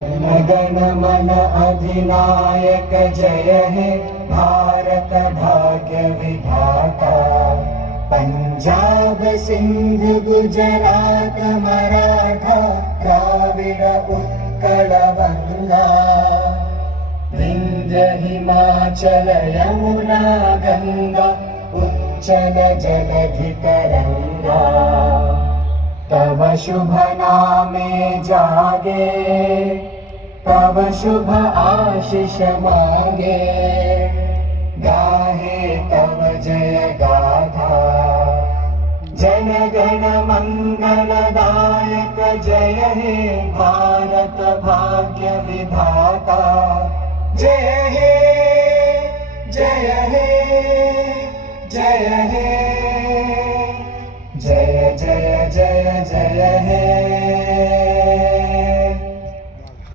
गण मन अधिनायक जय हे भारत भाग्य विधाता। पंजाब सिंध गुजरात मराठा द्राविड उत्कल बंगा। विंध्य हिमाचल यमुना गंगा उच्चल जलधि तरंगा। तव शुभ नामे जागे तव शुभ आशीष मांगे। गाहे तव जय गाथा जन गण मंगलदायक जय हे भारत भाग्य विधाता। जय हे जय हे जय हे जय जय जय जय हे।